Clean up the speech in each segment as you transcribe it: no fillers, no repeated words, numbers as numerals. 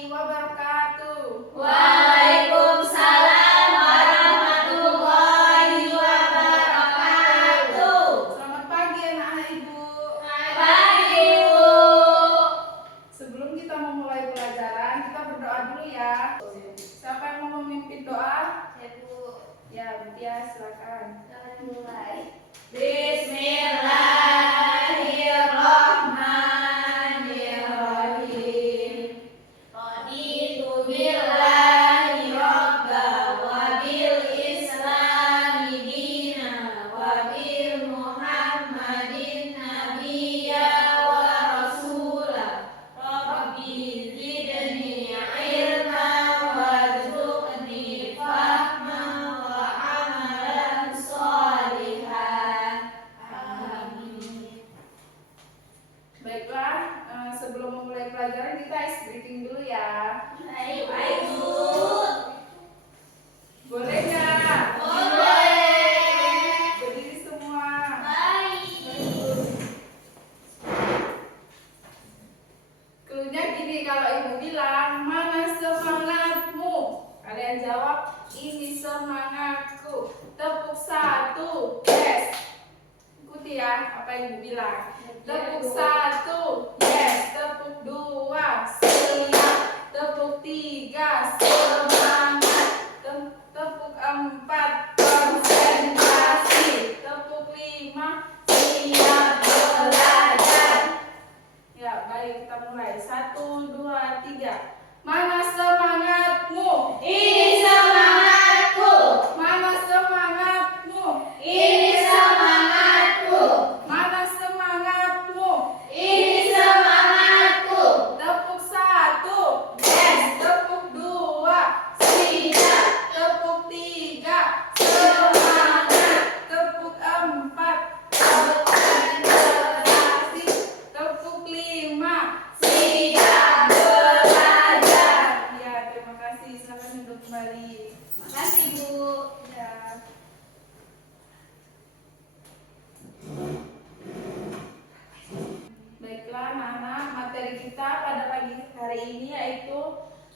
warahmatullahi wabarakatuh. Waalaikumsalam warahmatullahi wabarakatuh. Selamat pagi anak-anak ibu. Pagi Bu. Sebelum kita memulai pelajaran, kita berdoa dulu ya. Siapa yang mau memimpin doa? Ya Bu. Ya, Bu Tia, silakan. Mulai. Bismillahirrahmanirrahim. Raditu billahi robba wa bil islami dina wa bil muhammadin nabiyya wa rasula. Rabbi zidni ilma warzuqni fahma wa amalan sholihan. Amin. Baiklah, sebelum memulai pelajaran kita ice breaking dulu ya. Baik, baik Bu. Boleh nggak? Boleh. Berdiri semua. Baik. Cluenya gini, kalau ibu bilang mana semangatmu, kalian jawab ini semangatku. Tepuk satu, yes. Ikuti ya apa yang ibu bilang. Tepuk satu, yes. Tepuk dua, siap. Tepuk tiga, semangat. Tepuk empat, konsentrasi. Tepuk lima, siap belajar. Ya, baik, kita mulai. 1, 2, 3. Mana semangatmu? Ini semangatku. Mana semangatmu? Ini semangatku. Mana semangatmu? Ini semangatku. Tepuk satu, Yes. tepuk dua, Siap. tepuk tiga, semangat. Tepuk empat, konsentrasi. Tepuk lima, Siap belajar. ya, terima kasih. Silakan duduk kembali. Makasih Bu. Ya. Baiklah anak-anak, materi kita pada pagi hari ini yaitu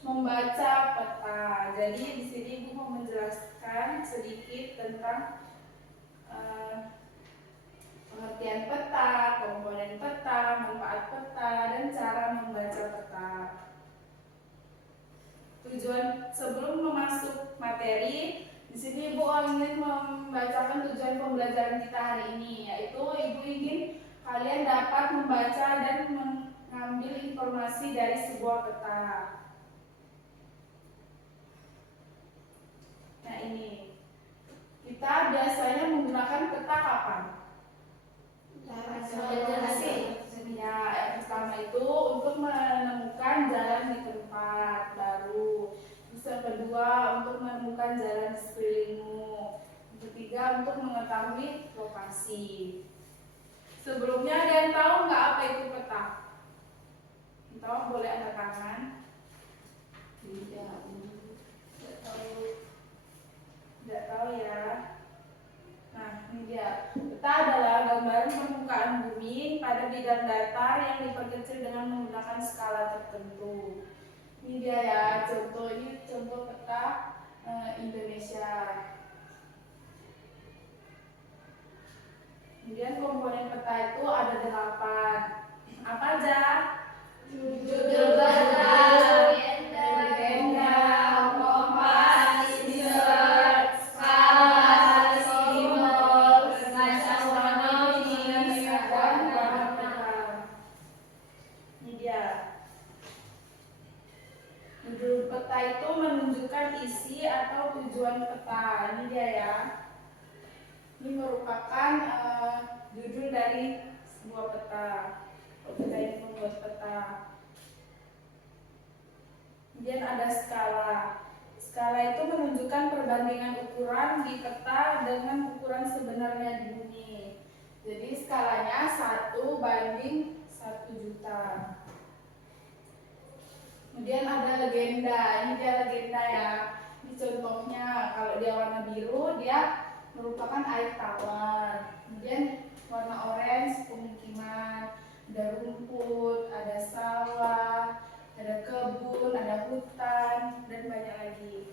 membaca peta. Jadi di sini Ibu mau menjelaskan sedikit tentang pengertian peta, komponen peta, manfaat peta, dan cara membaca peta. Tujuan sebelum masuk materi, di sini Ibu ingin membacakan tujuan pembelajaran kita hari ini, yaitu Ibu ingin kalian dapat membaca dan mengambil informasi dari sebuah peta. Nah ini, kita biasanya menggunakan peta kapan? Ya, yang pertama itu untuk menemukan jalan di tempat baru. Terus yang kedua untuk menemukan jalan di sekelilingmu. Yang ketiga untuk mengetahui lokasi. Sebelumnya ada yang tahu nggak apa itu peta? Tahu boleh angkat tangan. Tidak tahu. Tidak tahu ya. Nah, ini dia. Peta adalah gambaran permukaan bumi pada bidang datar yang diperkecil dengan menggunakan skala tertentu. Ini dia ya, ini contoh peta Indonesia. Kemudian komponen peta itu ada 8. Apa aja? Judul peta, legenda, kompas, insert, skala, simbol, garis astronomi, dan warna peta. Ini dia. Judul peta itu menunjukkan isi atau tujuan peta. Ini dia ya. Ini merupakan judul dari sebuah peta. Kita ini membuat peta. Kemudian ada skala. Skala itu menunjukkan perbandingan ukuran di peta dengan ukuran sebenarnya di bumi. Jadi skalanya 1:1 juta. Kemudian ada legenda. Ini dia legenda ya. Ini contohnya, kalau dia warna biru dia merupakan air tawar. Kemudian warna orange pemukiman, ada rumput, ada sawah, ada kebun, ada ada hutan, dan banyak lagi.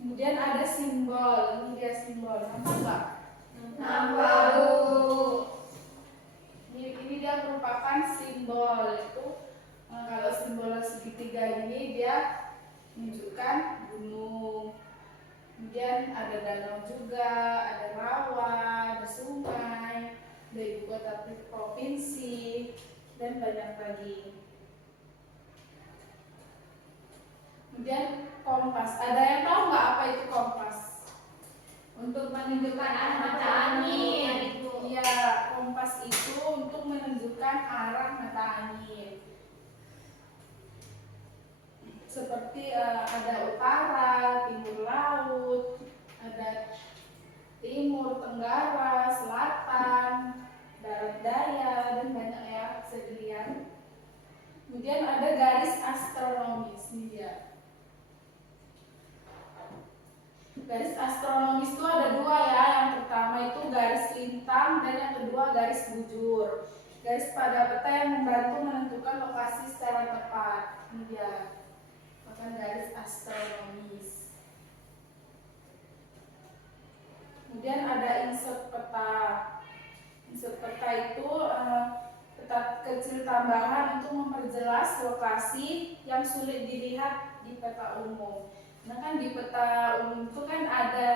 Kemudian ada simbol, ini dia simbol, nampak nggak? Nampak, Bu. Ini dia merupakan simbol, itu kalau simbol segitiga ini dia menunjukkan gunung. Kemudian ada danau juga, ada rawa, ada sungai, ada ibu kota provinsi, dan banyak lagi. Kemudian kompas. Ada yang tahu nggak apa itu kompas? Untuk menunjukkan arah mata angin. Iya, kompas itu untuk menunjukkan arah mata angin. Seperti ada utara, timur laut, ada timur, tenggara, selatan, barat daya, dan banyak ya bisa dilihat. Kemudian ada garis astronomis nih dia. Garis astronomis itu ada dua ya. Yang pertama itu garis lintang dan yang kedua garis bujur. Garis pada peta yang membantu menentukan lokasi secara tepat. Ini dia. Bahkan garis astronomis. Kemudian ada insert peta. Insert peta itu peta kecil tambahan untuk memperjelas lokasi yang sulit dilihat di peta umum. Nah kan di peta umum itu kan ada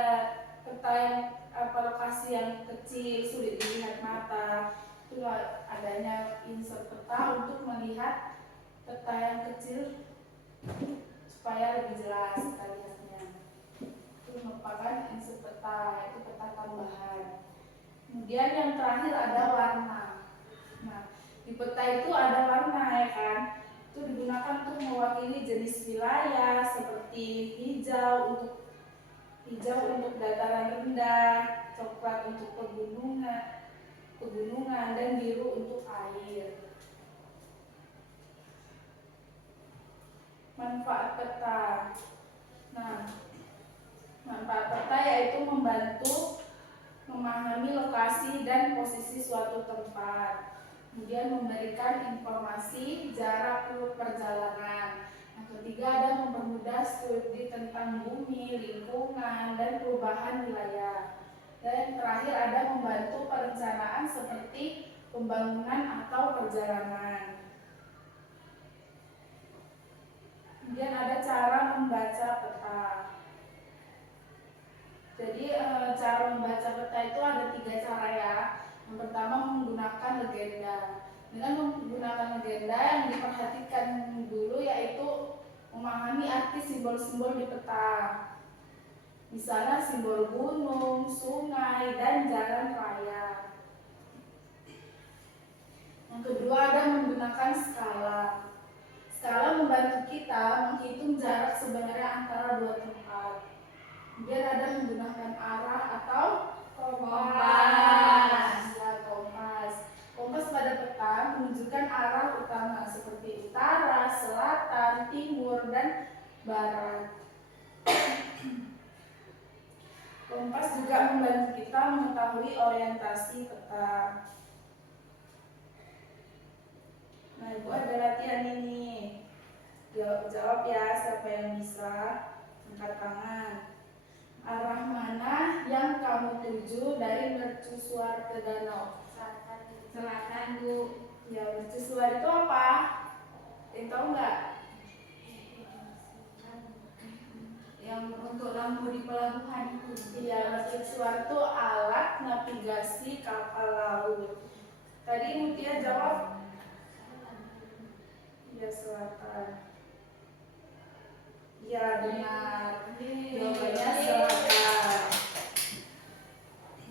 peta yang lokasi yang kecil sulit dilihat mata. Itu adanya insert peta untuk melihat peta yang kecil supaya lebih jelas kita lihatnya. Itu merupakan insert peta, itu peta tambahan. Kemudian yang terakhir ada warna. Nah di peta itu ada warna ya kan. Itu digunakan untuk mewakili jenis wilayah seperti hijau untuk dataran rendah, coklat untuk pegunungan dan biru untuk air. Manfaat peta. Nah, manfaat peta yaitu membantu memahami lokasi dan posisi suatu tempat. Kemudian memberikan informasi jarak perjalanan. Yang ketiga ada mempermudah studi tentang bumi, lingkungan, dan perubahan wilayah. Dan yang terakhir ada membantu perencanaan seperti pembangunan atau perjalanan. Kemudian ada cara membaca peta. Jadi cara membaca peta itu ada 3 cara ya. Yang pertama menggunakan legenda. Dengan menggunakan legenda yang diperhatikan dulu yaitu memahami arti simbol-simbol di peta. Misalnya simbol gunung, sungai, dan jalan raya. Yang kedua ada menggunakan skala. Skala membantu kita menghitung jarak sebenarnya antara dua tempat. Kemudian ada menggunakan arah atau kompas. Ya, kompas. Kompas pada peta menunjukkan arah utama seperti utara, selatan, timur, dan barat. Kompas juga membantu kita mengetahui orientasi peta. Nah, Ibu ada latihan ini. Jawab ya siapa yang bisa. Angkat tangan. Arah mana yang kamu tuju dari mercusuar ke danau? Selatan, Bu. Ya, mercusuar itu apa? Yang tahu nggak? Yang untuk lampu di pelabuhan itu. Iya, mercusuar itu alat navigasi kapal laut. Tadi Mutia jawab. Ya, selatan. Ya, benar. Jawabannya selatan.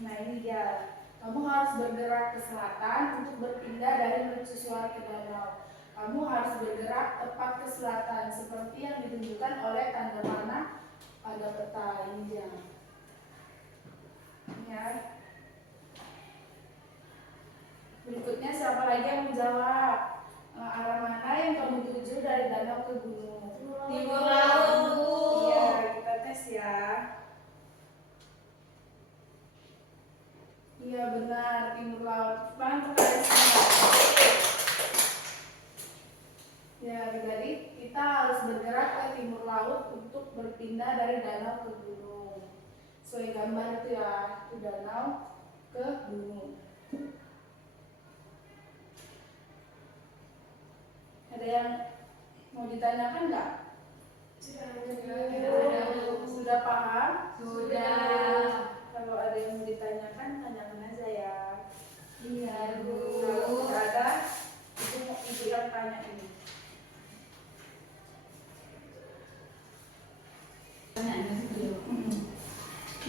Nah, ini dia. Kamu harus bergerak ke selatan untuk berpindah dari mercusuar ke danau. Kamu harus bergerak tepat ke selatan seperti yang ditunjukkan oleh tanda panah pada peta ini dia. Ya. Berikutnya siapa lagi yang menjawab? Arah mana yang kamu tuju dari danau ke gunung? Timur laut, Bu. Iya, kita tes ya. Iya benar, timur laut. Mana terkait? Ya, jadi kita harus harus bergerak ke timur laut untuk berpindah dari danau ke gunung. Sesuai gambar itu ya, itu danau ke gunung. Ada yang mau ditanyakan nggak? Sudah paham? Sudah. Kalau ada yang mau ditanyakan, tanyakan aja ya. Iya, Bu. Kalau tidak ada, itu mau ibu yang tanya ini.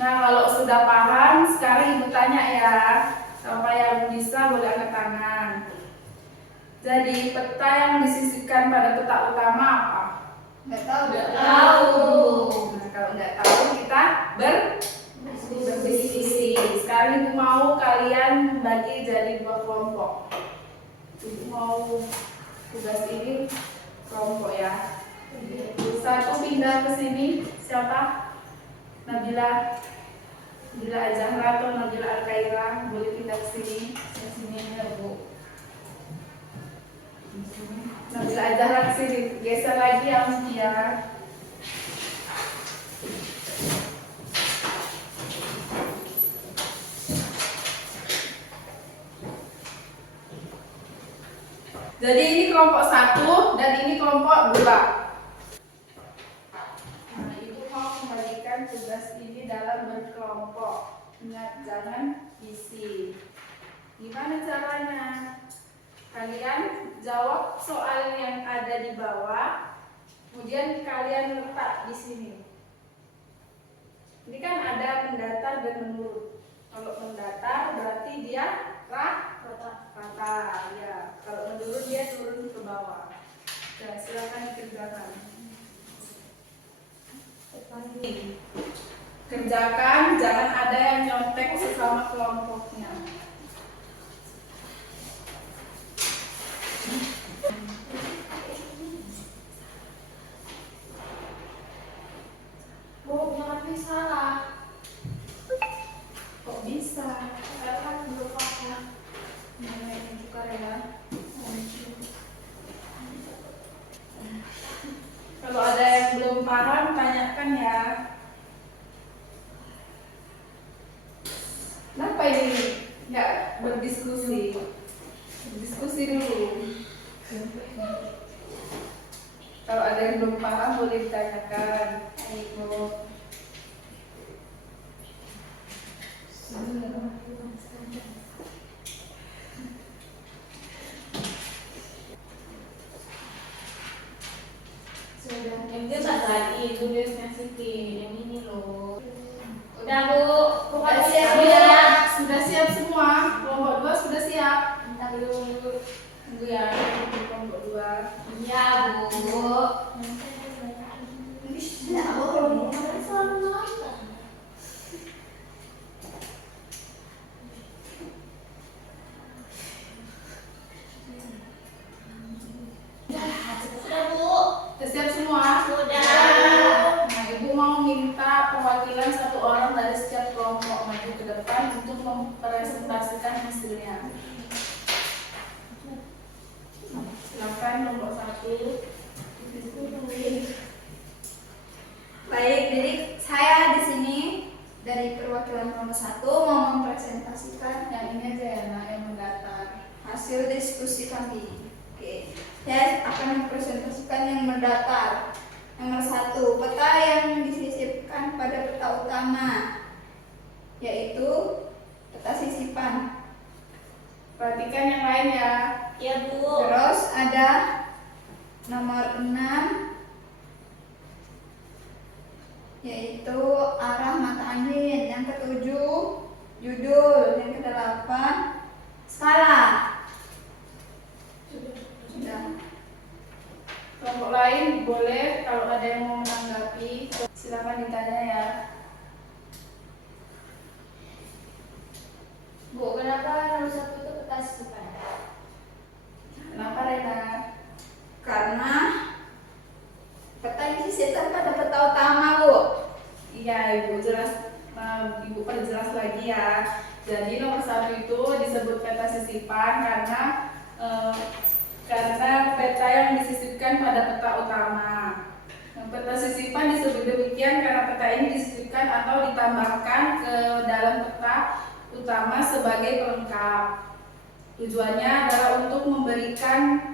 Nah, kalau sudah paham, sekarang ibu tanya ya. Siapa yang bisa boleh angkat tangan. Jadi, peta yang disisipkan pada peta utama apa? Nggak tahu. Nah, kalau nggak tahu, kita berdiskusi. Sekarang ibu mau kalian bagi jadi 2 kelompok. Ibu mau tugas ini kelompok ya. Satu pindah ke sini, siapa? Nabila Azahra atau Nabila Al-Khaira boleh pindah ke sini. Ke sini ya, Bu. Nabila Azahra ke sini. Geser lagi ya Mutia. Jadi ini kelompok 1 dan ini kelompok 2. Nah, ibu mau membagikan tugas ini dalam berkelompok. Ingat, jangan isi. Gimana caranya? Kalian jawab soal yang ada di bawah, kemudian kalian letak di sini. Ini kan ada mendatar dan menurun. Kalau mendatar berarti dia rata, ya. Kalau menurun dia turun ke bawah. Ya, silakan dikerjakan. Kerjakan, jangan ada yang nyontek sesama kelompoknya. Bu, jangan salah. Kok bisa? Karena kan belum paham. Mana ini juga ya. Kalau ada yang belum paham, tanyakan ya. Kenapa ini nggak berdiskusi? Berdiskusi dulu. Kalau ada yang belum paham, boleh ditanyakan. Ayo. Sudah. Yang dia tak lagi, itu dia ngasih yang ini loh. Udah Bu, Pokoknya siap siap ya. ya. Sudah siap semua? Kelompok 2 sudah siap? Bentar dulu. Tunggu ya, kelompok 2. Iya, Bu. Ya Allah, selalu nonton. Sudah Bu, Sudah siap semua? sudah. Nah, ibu mau minta perwakilan 1 orang dari setiap kelompok maju ke depan untuk mempresentasikan hasilnya. Silakan nomor 1. Baik, jadi saya di sini dari perwakilan nomor 1 mau mempresentasikan Yang ini aja ya, nah, yang mendatar. hasil diskusi kami. Oke, saya akan mempresentasikan yang mendatar. Nomor 1, peta yang disisipkan pada peta utama, yaitu peta sisipan. Perhatikan yang lain ya. Ya Bu. Terus ada nomor 6, yaitu arah mata angin. Yang ke-7 judul. Yang ke-8 skala. Sudah. Kelompok lain boleh kalau ada yang mau menanggapi, silakan ditanya ya. Bu, kenapa nomor 1 itu peta sisipan? Kenapa Rena? Karena peta yang disisipkan pada peta utama, Bu. Iya, Ibu jelas, Ibu perjelas lagi ya. Jadi nomor 1 itu disebut peta sisipan karena peta yang disisipkan pada peta utama. ini disisipkan atau ditambahkan ke dalam peta utama sebagai pelengkap. Tujuannya adalah untuk memberikan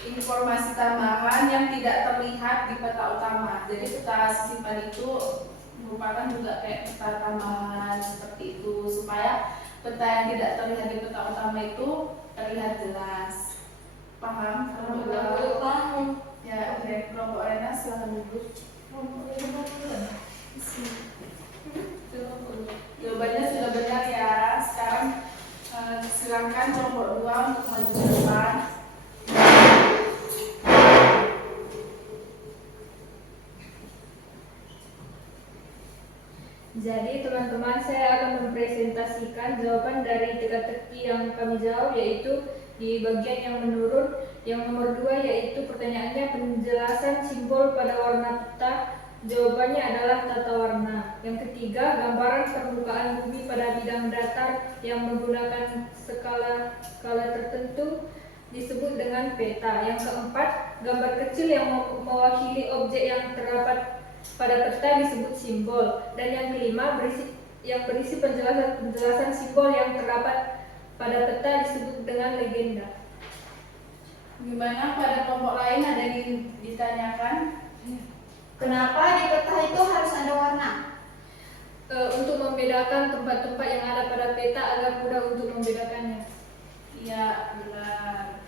informasi tambahan yang tidak terlihat di peta utama. Jadi peta sisipan itu merupakan juga kayak peta tambahan seperti itu, supaya peta yang tidak terlihat di peta utama itu terlihat jelas. Paham? Paham. Ya, oke. Kelompok Rena silahkan duduk. Jawabannya sudah benar ya. Sekarang silakan kelompok 2 untuk maju ke depan. Jadi teman-teman, saya akan mempresentasikan jawaban dari teka-teki yang kami jawab, yaitu di bagian yang menurun. Yang nomor 2 yaitu pertanyaannya penjelasan simbol pada warna peta. Jawabannya adalah tata warna. Yang ketiga, gambaran permukaan bumi pada bidang datar yang menggunakan skala tertentu disebut dengan peta. Yang keempat, gambar kecil yang mewakili objek yang terdapat pada peta disebut simbol. Dan yang kelima, berisi penjelasan simbol yang terdapat pada peta disebut dengan legenda. Gimana pada kelompok lain, ada yang ditanyakan? Kenapa di peta itu harus ada warna? Untuk membedakan tempat-tempat yang ada pada peta agar mudah untuk membedakannya. Iya, benar.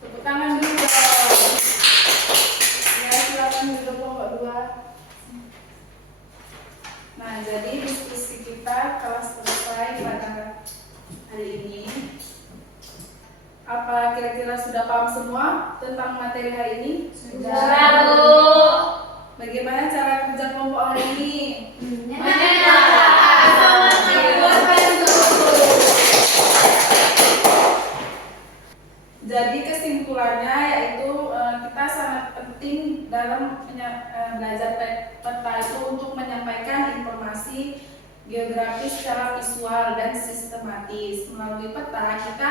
Tepuk tangan dulu dong. Ya, silakan duduk kelompok 2. Nah, jadi diskusi kita telah selesai pada hari ini. Apa kira-kira sudah paham semua tentang materi hari ini? Sudah, Bu. Bagaimana cara kerja kelompok hari ini? Jadi kesimpulannya yaitu kita sangat penting dalam belajar peta itu untuk menyampaikan informasi geografis secara visual dan sistematis. Melalui peta kita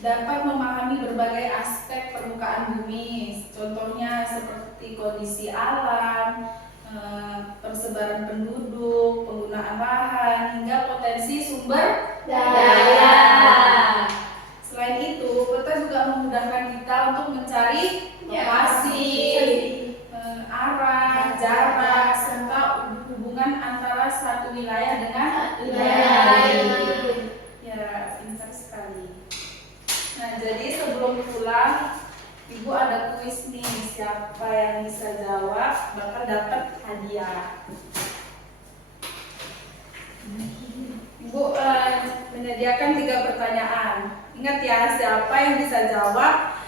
dapat memahami berbagai aspek permukaan bumi, contohnya seperti kondisi alam, persebaran penduduk, penggunaan lahan, hingga potensi sumber daya. Selain itu, peta juga memudahkan kita untuk mencari lokasi, arah, jarak, serta hubungan antara satu wilayah dengan wilayah lain. Ya, pintar sekali. Nah, jadi sebelum pulang, Ibu ada kuis nih. Siapa yang bisa jawab bakal dapat hadiah. Ibu menyediakan 3 pertanyaan. Ingat ya, siapa yang bisa jawab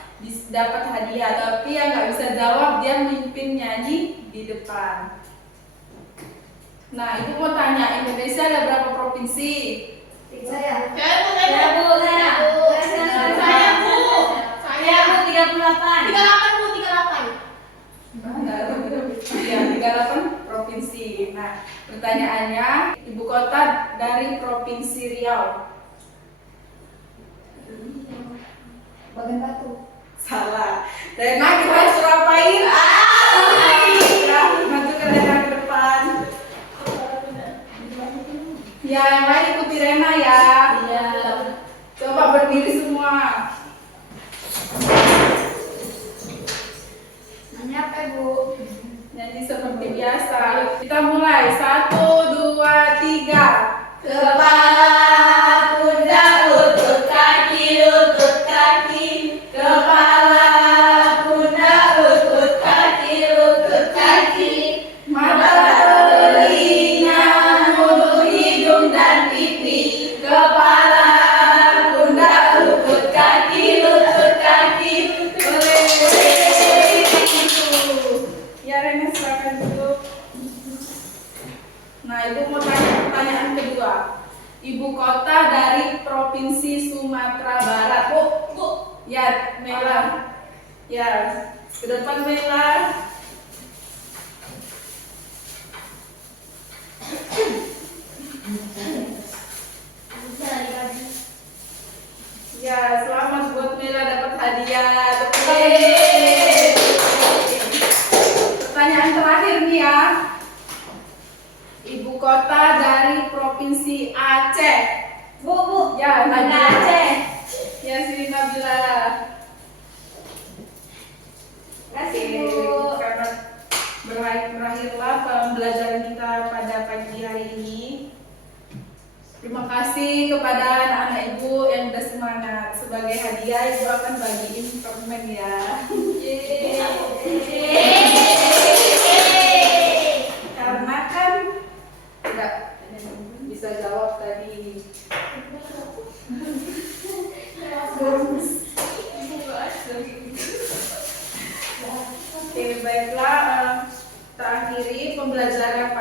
dapat hadiah. Tapi yang nggak bisa jawab, dia mimpin nyanyi di depan. Nah, Ibu mau tanya, Indonesia ada berapa provinsi? Saya. Saya, Bu. Saya, Bu. 38. 38, Bu. 38. Ya, 38 provinsi. Nah, pertanyaannya, ibu kota dari provinsi Riau. Bagan Batu. Salah. Rena, kita suruh apain? Ya, maju ke Rena ke depan. Ya, yang lain ikuti Rena ya. Iya. Coba berdiri semua. Nanya apa, Bu? Nyanyi seperti biasa. Kita mulai. 1, 2, 3. Kepala, pundak, lutut, kaki, lutut, kaki. Kepala, pundak, lutut, kaki, lutut, kaki. Mata, telinga, mulut, hidung, dan pipi. Kepala, pundak, lutut, kaki, lutut, kaki. Ya, Rena silakan duduk. Nah, Ibu mau tanya pertanyaan kedua. Ibu kota dari Provinsi Sumatera Barat. Bu. Ya, Mela. Ya, ke depan Mela. Ya, selamat buat Mela dapat hadiah. Pertanyaan terakhir nih ya. kota dari Provinsi Aceh. Bu, Ya, Banda Nabila. Aceh. Ya, sini Nabila. Kasih Oke, Bu. karena berakhirlah pembelajaran kita pada pagi hari ini. Terima kasih kepada anak-anak ibu yang sudah semangat. Sebagai hadiah ibu akan bagiin permen ya. Karena kan enggak bisa jawab tadi. Oke, baiklah, terakhiri pembelajaran